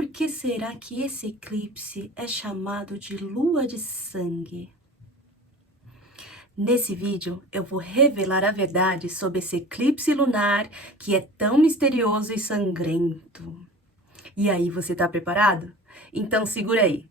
por que será que esse eclipse é chamado de lua de sangue? Nesse vídeo, eu vou revelar a verdade sobre esse eclipse lunar que é tão misterioso e sangrento. E aí, você tá preparado? Então segura aí.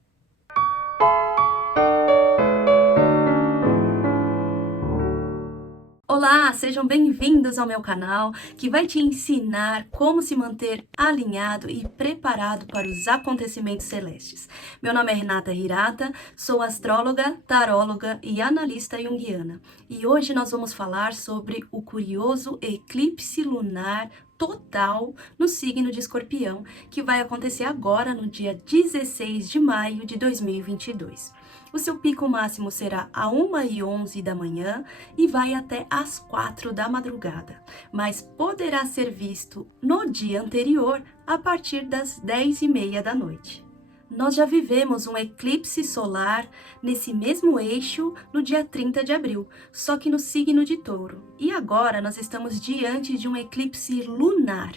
Olá, sejam bem-vindos ao meu canal, que vai te ensinar como se manter alinhado e preparado para os acontecimentos celestes. Meu nome é Renata Hirata, sou astróloga, taróloga e analista junguiana. E hoje nós vamos falar sobre o curioso eclipse lunar total no signo de Escorpião, que vai acontecer agora no dia 16 de maio de 2022. O seu pico máximo será às 1h11 da manhã e vai até às 4 da madrugada, mas poderá ser visto no dia anterior a partir das 10h30 da noite. Nós já vivemos um eclipse solar nesse mesmo eixo no dia 30 de abril, só que no signo de Touro. E agora nós estamos diante de um eclipse lunar.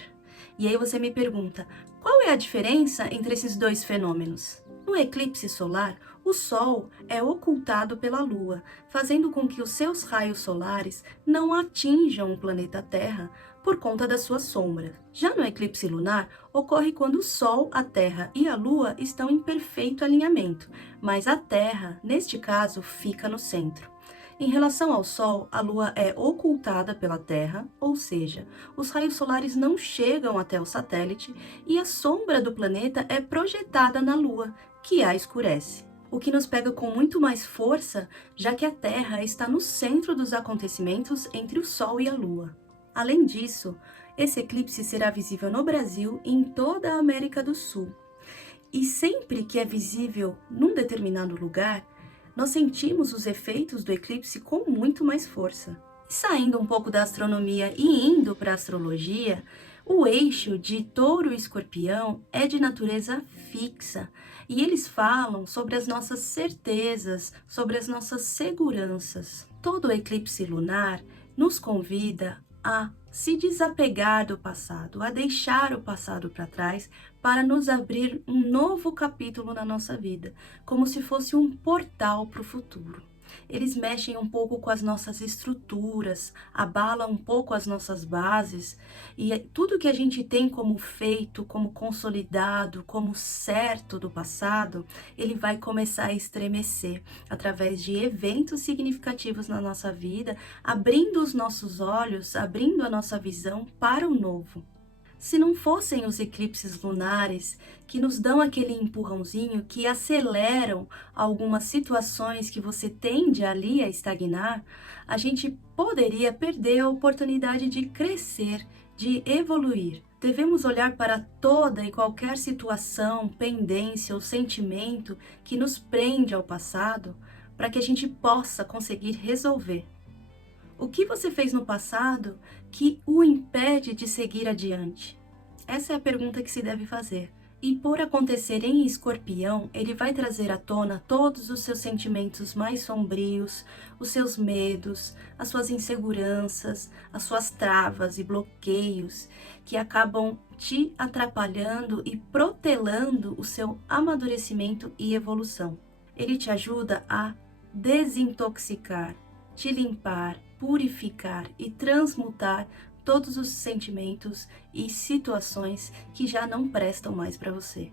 E aí você me pergunta, qual é a diferença entre esses dois fenômenos? No eclipse solar, o Sol é ocultado pela Lua, fazendo com que os seus raios solares não atinjam o planeta Terra por conta da sua sombra. Já no eclipse lunar, ocorre quando o Sol, a Terra e a Lua estão em perfeito alinhamento, mas a Terra, neste caso, fica no centro. Em relação ao Sol, a Lua é ocultada pela Terra, ou seja, os raios solares não chegam até o satélite e a sombra do planeta é projetada na Lua, que a escurece. O que nos pega com muito mais força, já que a Terra está no centro dos acontecimentos entre o Sol e a Lua. Além disso, esse eclipse será visível no Brasil e em toda a América do Sul. E sempre que é visível num determinado lugar, nós sentimos os efeitos do eclipse com muito mais força. Saindo um pouco da astronomia e indo para a astrologia, o eixo de Touro e Escorpião é de natureza fixa e eles falam sobre as nossas certezas, sobre as nossas seguranças. Todo eclipse lunar nos convida a se desapegar do passado, a deixar o passado para trás para nos abrir um novo capítulo na nossa vida, como se fosse um portal para o futuro. Eles mexem um pouco com as nossas estruturas, abalam um pouco as nossas bases e tudo que a gente tem como feito, como consolidado, como certo do passado, ele vai começar a estremecer através de eventos significativos na nossa vida, abrindo os nossos olhos, abrindo a nossa visão para o novo. Se não fossem os eclipses lunares que nos dão aquele empurrãozinho, que aceleram algumas situações que você tende ali a estagnar, a gente poderia perder a oportunidade de crescer, de evoluir. Devemos olhar para toda e qualquer situação, pendência ou sentimento que nos prende ao passado, para que a gente possa conseguir resolver. O que você fez no passado que o impede de seguir adiante? Essa é a pergunta que se deve fazer. E por acontecer em Escorpião, ele vai trazer à tona todos os seus sentimentos mais sombrios, os seus medos, as suas inseguranças, as suas travas e bloqueios que acabam te atrapalhando e protelando o seu amadurecimento e evolução. Ele te ajuda a desintoxicar, te limpar, purificar e transmutar todos os sentimentos e situações que já não prestam mais para você.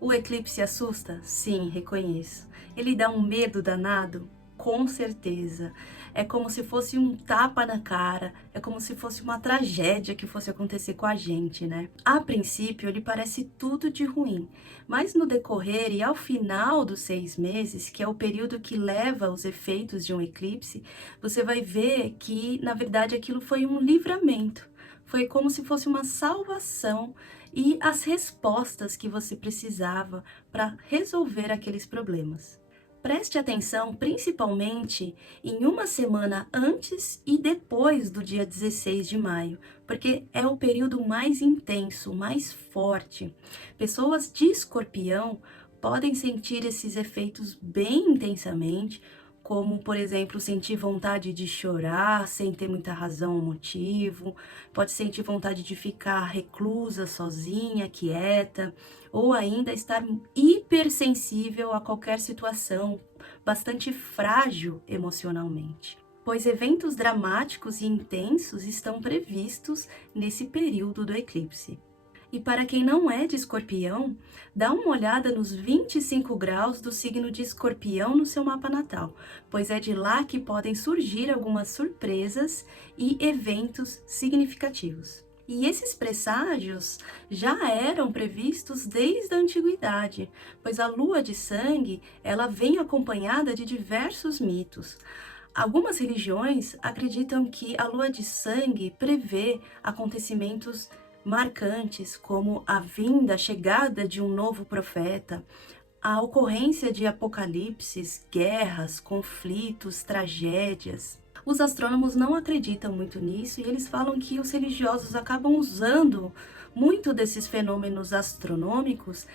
O eclipse assusta? Sim, reconheço. Ele dá um medo danado? Com certeza. É como se fosse um tapa na cara, é como se fosse uma tragédia que fosse acontecer com a gente, né? A princípio, ele parece tudo de ruim, mas no decorrer e ao final dos 6 meses, que é o período que leva aos efeitos de um eclipse, você vai ver que, na verdade, aquilo foi um livramento. Foi como se fosse uma salvação e as respostas que você precisava para resolver aqueles problemas. Preste atenção principalmente em uma semana antes e depois do dia 16 de maio, porque é o período mais intenso, mais forte. Pessoas de Escorpião podem sentir esses efeitos bem intensamente, como, por exemplo, sentir vontade de chorar sem ter muita razão ou motivo, pode sentir vontade de ficar reclusa, sozinha, quieta, ou ainda estar hipersensível a qualquer situação, bastante frágil emocionalmente. Pois eventos dramáticos e intensos estão previstos nesse período do eclipse. E para quem não é de Escorpião, dá uma olhada nos 25 graus do signo de Escorpião no seu mapa natal, pois é de lá que podem surgir algumas surpresas e eventos significativos. E esses presságios já eram previstos desde a antiguidade, pois a lua de sangue, ela vem acompanhada de diversos mitos. Algumas religiões acreditam que a lua de sangue prevê acontecimentos marcantes, como a vinda, a chegada de um novo profeta, a ocorrência de apocalipses, guerras, conflitos, tragédias. Os astrônomos não acreditam muito nisso e eles falam que os religiosos acabam usando muito desses fenômenos astronômicos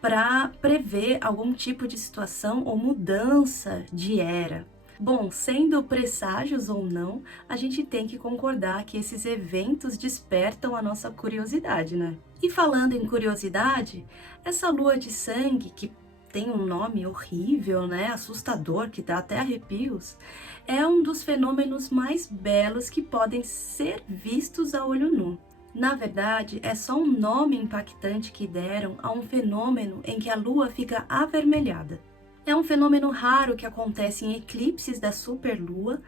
para prever algum tipo de situação ou mudança de era. Bom, sendo presságios ou não, a gente tem que concordar que esses eventos despertam a nossa curiosidade, né? E falando em curiosidade, essa lua de sangue, que tem um nome horrível, né? Assustador, que dá até arrepios, é um dos fenômenos mais belos que podem ser vistos a olho nu. Na verdade, é só um nome impactante que deram a um fenômeno em que a lua fica avermelhada. É um fenômeno raro que acontece em eclipses da superlua,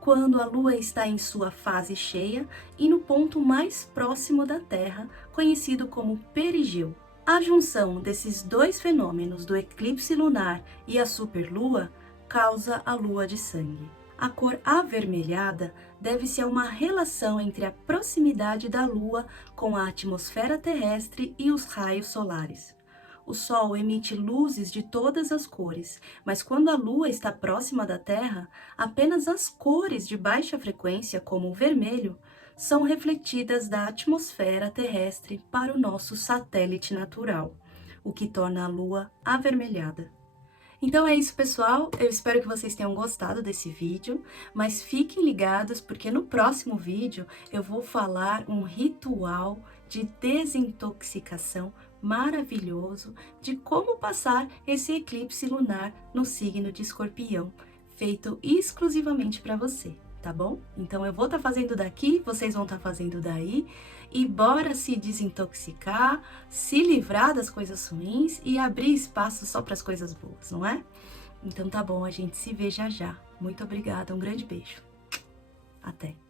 quando a lua está em sua fase cheia e no ponto mais próximo da Terra, conhecido como perigeu. A junção desses dois fenômenos, do eclipse lunar e a superlua, causa a lua de sangue. A cor avermelhada deve-se a uma relação entre a proximidade da lua com a atmosfera terrestre e os raios solares. O Sol emite luzes de todas as cores, mas quando a Lua está próxima da Terra, apenas as cores de baixa frequência, como o vermelho, são refletidas da atmosfera terrestre para o nosso satélite natural, o que torna a Lua avermelhada. Então é isso, pessoal. Eu espero que vocês tenham gostado desse vídeo, mas fiquem ligados porque no próximo vídeo eu vou falar um ritual de desintoxicação maravilhoso de como passar esse eclipse lunar no signo de Escorpião, feito exclusivamente para você, tá bom? Então eu vou estar fazendo daqui, vocês vão estar fazendo daí, e bora se desintoxicar, se livrar das coisas ruins e abrir espaço só para as coisas boas, não é? Então tá bom, a gente se vê já já. Muito obrigada, um grande beijo. Até!